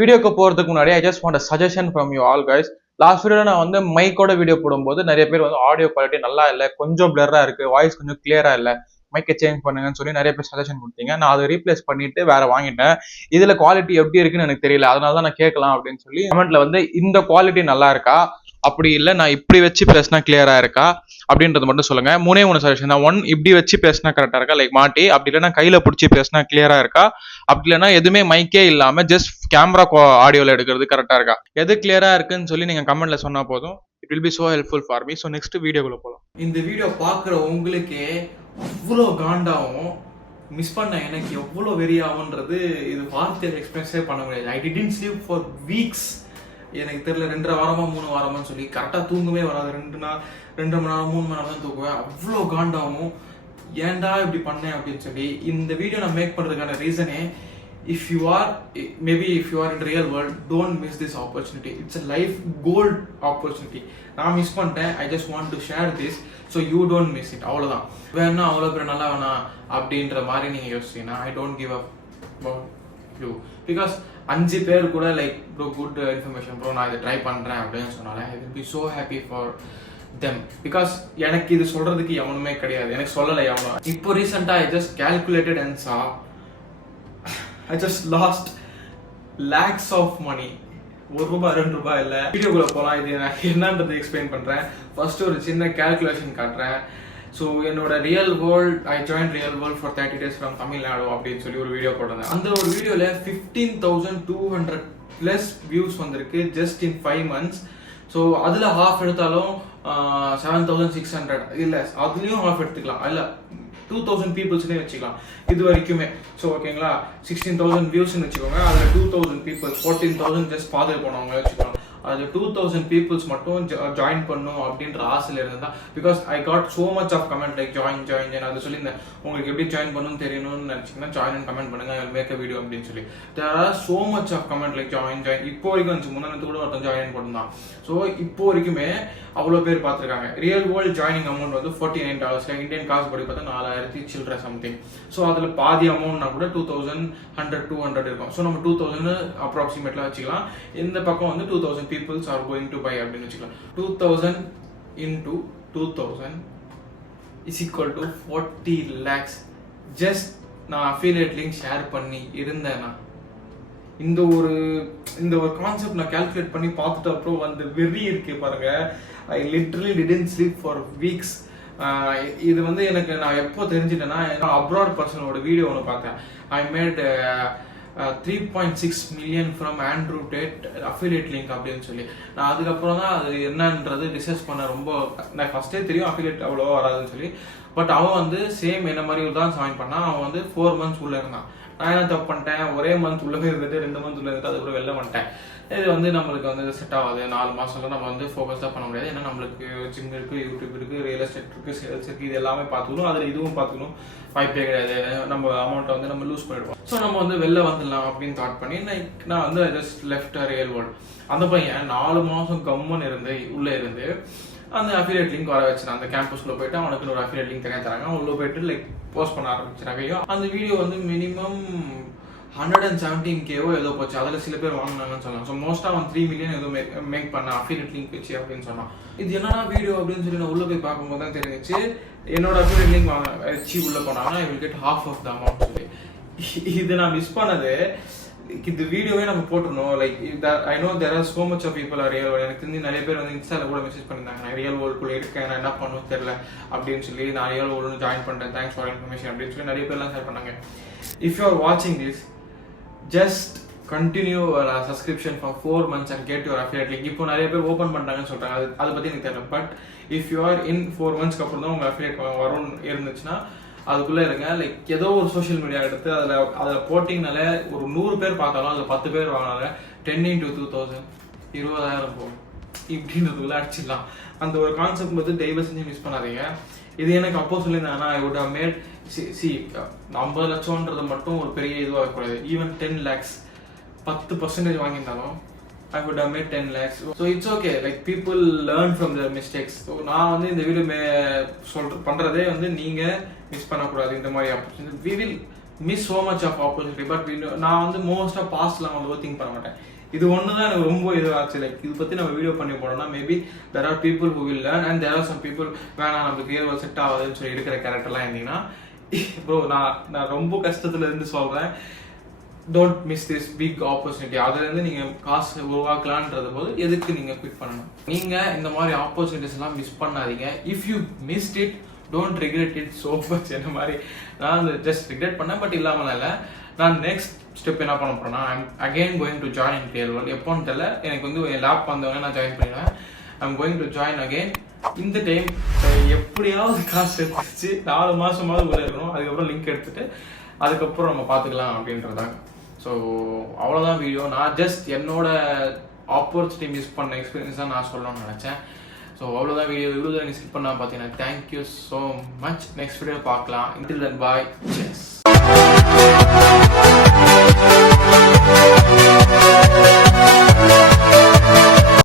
வீடியோக்கு போகிறதுக்கு முன்னாடி I just want a suggestion from you all guys. Last video நான் வந்து மைக்கோட வீடியோ போடும்போது நிறைய பேர் வந்து ஆடியோ குவாலிட்டி நல்லா இல்லை, கொஞ்சம் பிளர்ரா இருக்கு, வாய்ஸ் கொஞ்சம் கிளியரா இல்லை, மைக்கை சேஞ்ச் பண்ணுங்கன்னு சொல்லி நிறைய பேர் சஜஷன் கொடுத்தீங்க. நான் அதை ரீப்ளேஸ் பண்ணிட்டு வேற வாங்கிட்டேன். இதுல குவாலிட்டி எப்படி இருக்குன்னு எனக்கு தெரியல, அதனால தான் நான் கேட்கலாம் அப்படின்னு சொல்லி கமெண்ட்ல வந்து இந்த குவாலிட்டி நல்லா இருக்கா, அப்படி இல்லை நான் இப்படி வச்சு பேசினா கிளியரா இருக்கா அப்படின்றது மட்டும் சொல்லுங்க. மூணே சஜஷன் தான். 1, இப்படி வச்சு பேசினா கரெக்டா இருக்கா, லைக் மாட்டி, அப்படி இல்லைன்னா கையில பிடிச்சி பேசினா கிளியரா இருக்கா, அப்படி இல்லைன்னா எதுவுமே மைக்கே இல்லாம ஜஸ்ட் கேமரா ஆடியோல எடுக்கிறது கரெக்டா இருக்கா, எது கிளியரா இருக்குன்னு சொல்லி நீங்க கமெண்ட்ல சொன்னா போதும். It will be so helpful for me. So next வீடியோக்குள்ள போகலாம். இந்த வீடியோ பார்க்குற உங்களுக்கே அவ்வளோ காண்டாகும், மிஸ் பண்ண எனக்கு எவ்வளோ வெறியாகுன்றது இது வார்த்தையில் எக்ஸ்பிரஸே பண்ண முடியாது. I didn't sleep for weeks. எனக்கு தெரியல 2 வாரமா 3 வாரமான்னு சொல்லி கரெக்டாக தூங்கவே வராது. 2 மணி நேரம் 3 மணி நேரம் தான் தூக்குவேன். அவ்வளோ காண்டாகும், ஏன்டா இப்படி பண்ணேன் அப்படின்னு சொல்லி. இந்த வீடியோ நான் மேக் பண்ணுறதுக்கான ரீசனே, if you are in real world, don't miss this opportunity. It's a life gold opportunity. நான் மிஸ் பண்ணிட்டேன். I just want to share this so you don't miss it. அவ்வளோதான். வேணா அவ்வளோ பேர் நல்லா வேணா அப்படின்ற மாதிரி நீங்கள் யோசிச்சீங்கன்னா I don't give up about you. Because 5 பேர் கூட like bro good information bro நான் இதை ட்ரை பண்ணுறேன் அப்படின்னு சொன்னாலே I will be so happy for them. Because எனக்கு இது சொல்கிறதுக்கு எவனுமே கிடையாது, எனக்கு சொல்லலை எவனும். இப்போ ரீசெண்டாக I just calculated and saw I just lost lakhs of money. ₹1 ₹2 இல்ல. வீடியோக்குள்ள போலாம். இது என்னன்றது எக்ஸ்பிளைன் பண்றேன். ஃபர்ஸ்ட் ஒரு சின்ன கால்குலேஷன் காட்டுறேன். ஸோ என்னோட real world, I join real world for 30 days from Tamil Nadu அப்படின்னு சொல்லி ஒரு வீடியோ போட்டிருந்தேன். அந்த ஒரு வீடியோல 15,200+ வியூஸ் வந்திருக்கு ஜஸ்ட் இன் 5 months. ஸோ அதில் ஹாஃப் எடுத்தாலும் 7,600 இல்லை, அதுலேயும் ஹாஃப் எடுத்துக்கலாம், இல்லை 2,000 பீப்புள்ஸ்னே வச்சுக்கலாம் இது வரைக்குமே. ஸோ ஓகேங்களா, 16,000 வியூஸ்ன்னு வச்சுக்கோங்க, அதில் 2,000 பீப்புள்ஸ், 14,000 ஜஸ்ட் பார்த்துட்டு போனவங்க வச்சுக்கலாம். அது 2,000 பீப்புள்ஸ் மட்டும் ஜாயின் பண்ணும் அப்படின்ற ஆசையில் இருந்ததா. Because I got so much of comment like join அது சொல்லியிருந்தேன். உங்களுக்கு எப்படி ஜாயின் பண்ணணும்னு தெரியணும்னு நினச்சிங்கன்னா ஜாயின் அண்ட் கமெண்ட் பண்ணுங்க, I will make a video அப்படின்னு சொல்லி. There are so much of comment like join. இப்போ வரைக்கும் வந்துச்சு, முன்னாடி கூட ஒருத்தன் ஜாயின் போட்டுருந்தான். ஸோ இப்போ வரைக்குமே அவ்வளோ பேர் பார்த்துருக்காங்க. ரியல் வேர்ல்ட் ஜாயினிங் அமௌண்ட் வந்து $49, இந்தியன் காசு படி பார்த்தா 4,000 சில்லற சம்திங். ஸோ அதில் பாதி அமௌண்ட்னா கூட 2,100 இருக்கும். ஸோ நம்ம 2,000 அப்ராக்சிமேட்லாம் வச்சுக்கலாம். இந்த பக்கம் வந்து 2,000 people are going to buy அப்படின்னு வச்சுக்கலாம். 2,000 into 2,000 is equal to 40 lakhs. just நான் அஃபிலியேட் லிங்க் ஷேர் பண்ணி இருந்தேன்னா இந்த ஒரு கான்செப்ட் நான் கால்குலேட் பண்ணி பார்த்துட்டு அப்புறம் வந்து வெறி இருக்கு பாருங்க. I literally didn't sleep for weeks. இது வந்து எனக்கு நான் எப்போ தெரிஞ்சிட்டேன்னா, அப்ராட் பர்சனோட வீடியோ ஒன்று பார்த்தேன். I made 3.6 million from Andrew date affiliate link அப்படின்னு சொல்லி. நான் அதுக்கப்புறம் தான் அது என்னன்றது ரிசர்ச் பண்ண. ரொம்ப நான் ஃபர்ஸ்டே தெரியும் அஃபிலியேட் அவ்வளோ வராதுன்னு சொல்லி. பட் அவன் வந்து சேம் என்ன மாதிரி தான் ஜாயின் பண்ணான். அவன் வந்து 4 months உள்ள இருந்தான். நான் என்ன தப்பு பண்ணிட்டேன், ஒரே மந்த் உள்ளவே இருந்துட்டு 2 months உள்ள இருந்துட்டு அதுக்கப்புறம் வெளில வந்துட்டேன். இது வந்து நம்மளுக்கு வந்து செட் ஆகாது. 4 மாசம்ல நம்ம வந்து ஃபோக்கஸ்டாக பண்ண முடியாது. ஏன்னா நம்மளுக்கு ஜிம் இருக்கு, யூடியூப் இருக்கு, ரியல் எஸ்டேட் இருக்கு, சேல்ஸ் இருக்கு, இது எல்லாமே பார்த்துக்கணும். அதில் இதுவும் பார்த்துக்கணும். வாய்ப்பே கிடையாது, நம்ம அமௌண்ட்டை வந்து நம்ம லூஸ் பண்ணிடுவோம். ஸோ நம்ம வந்து வெளில வந்துடலாம் அப்படின்னு தாட் பண்ணி நான் வந்து ஜஸ்ட் லெஃப்ட் ரியல் வேர்ல்ட். அந்த பையன் 4 மாசம் கம்மன் இருந்து உள்ளே இருந்து அந்த அஃபிலியேட் லிங்க் வர வச்சிருந்தான். அந்த கேம்பஸ்க்குள்ள போயிட்டு அவனுக்கு ஒரு அஃபிலியேட் லிங்க் தனியாக தராங்க. உள்ள போயிட்டு லைக் போஸ்ட் பண்ண ஆரம்பிச்சிருக்காங்க. அந்த வீடியோ வந்து மினிமம் 117K ஏதோ போச்சு. அதில் சில பேர் வாங்கினாங்கன்னு சொல்லலாம். ஸோ மோஸ்ட்டாக அவன் 3 million ஏதோ மேக் பண்ண அஃபிலியேட் லிங்க் வச்சு அப்படின்னு சொன்னான். இது என்னன்னா வீடியோ அப்படின்னு சொல்லி நான் உள்ள போய் பார்க்கும்போது தான் தெரிஞ்சிச்சு. என்னோட அஃபிலியேட் லிங்க் வச்சு உள்ள போனாங்கன்னா I will get half of the amount சொல்லி. இது நான் மிஸ் பண்ணது. இந்த வீடியோவே நம்ம போட்டுருந்தோம். Like I know there are so much of people are real world. எனக்கு தெரிஞ்சு நிறைய பேர் வந்து இன்ஸ்டால கூட மெசேஜ் பண்ணியிருந்தாங்க, நான் ரியல் வேர்ல்டுக்குள்ள இருக்கேன், நான் என்ன பண்ணணும் தெரியல அப்படின்னு சொல்லி. நான் ரியல் வேர்ல்டு ஜாயின் பண்ணுறேன், தேங்க்ஸ் ஃபார் இன்ஃபர்மேஷன் அப்படின்னு சொல்லி நிறைய பேர்லாம் ஷேர் பண்ணாங்க. இஃப் யூ ஆர் வாட்சிங் this, just continue subscription for 4 months and get your affiliate link. இப்போ நிறைய பேர் ஓப்பன் பண்ணிட்டாங்கன்னு சொல்றாங்க, அதை பற்றி எனக்கு தெரியல. பட் இஃப் யூ ஆர் இன் 4 monthsக்கு அப்புறம் தான் உங்கள் அஃபிலியேட் வரும்னு இருந்துச்சுன்னா அதுக்குள்ளே இருங்க. லைக் ஏதோ ஒரு சோஷியல் மீடியா எடுத்து அதில் போட்டிங்கனால ஒரு 100 பேர் பார்த்தாலும் அதில் 10 பேர் வாங்கினால 10 into 2,000 20,000 போகும். இப்படின்றதுக்குள்ள அடிச்சிடலாம். அந்த ஒரு கான்செப்ட் வந்து தயவு செஞ்சு மிஸ் பண்ணாதீங்க. இது எனக்கு அப்போ சொல்லியிருந்தாங்கன்னா ஐ வுட் ஹவ் மேட் 50 லட்சம்ன்றது மட்டும் ஒரு பெரிய இதுவாக இருக்கக்கூடாது. Even 10 lakhs 10% வாங்கியிருந்தாலும் I would have made 10 lakhs. So it's okay. Like people learn from their mistakes. So நான் வந்து இந்த வீடியோ பண்றதே வந்து நீங்க மிஸ் பண்ணக்கூடாது இந்த மாதிரி opportunity. We will miss so much of opportunity. But நான் வந்து மோஸ்ட்டாக பாஸ்ட்லாம் அவ்வளோ திங்க் பண்ண மாட்டேன். இது ஒன்று தான் எனக்கு ரொம்ப இதுவாச்சு. லைக் இது பற்றி நம்ம வீடியோ பண்ணி போனோம்னா maybe there are people who will learn and there are some people வேணாம் நம்மளுக்கு ஏதோ செட் ஆகுதுன்னு சொல்லி எடுக்கிற கேரக்டர்லாம் இருந்தீங்கன்னா ப்ரோ நான் ரொம்ப கஷ்டத்துல இருந்து சொல்கிறேன், don't miss this big opportunity. அதுலேருந்து நீங்கள் காசு உருவாக்கலான்றது போது எதுக்கு நீங்கள் குவிட் பண்ணணும். நீங்கள் இந்த மாதிரி ஆப்பர்ச்சுனிட்டிஸ் எல்லாம் மிஸ் பண்ணாதீங்க. If you mist it don't regret it so much. என்ன மாதிரி நான் ஜஸ்ட் ரிக்ரெட் பண்ணேன், பட் இல்லாமல் இல்லை. நான் நெக்ஸ்ட் ஸ்டெப் என்ன பண்ண போறேன்னா I'm again going to join in real world. எப்போன்னு தெரியல, எனக்கு வந்து லேப் வந்தவங்க நான் ஜாயின் பண்ணிடுவேன். I'm going to join again. இந்த டைம் எப்படியாவது காசு எடுத்துச்சு 4 மாசமாவது உள்ள இருக்கணும். அதுக்கப்புறம் லிங்க் எடுத்துட்டு அதுக்கப்புறம் நம்ம பார்த்துக்கலாம் அப்படின்றதாங்க. ஸோ அவ்வளோதான் வீடியோ. நான் ஜஸ்ட் என்னோட ஆப்பர்ச்சுனிட்டி மிஸ் பண்ண எக்ஸ்பீரியன்ஸ் தான் நான் சொல்லணும்னு நினச்சேன். ஸோ அவ்வளோதான் வீடியோ. இவ்வளோ தான் மிஸ் பண்ணால் பார்த்தீங்கன்னா thank you so much. Next video பார்க்கலாம். until then bye. Cheers.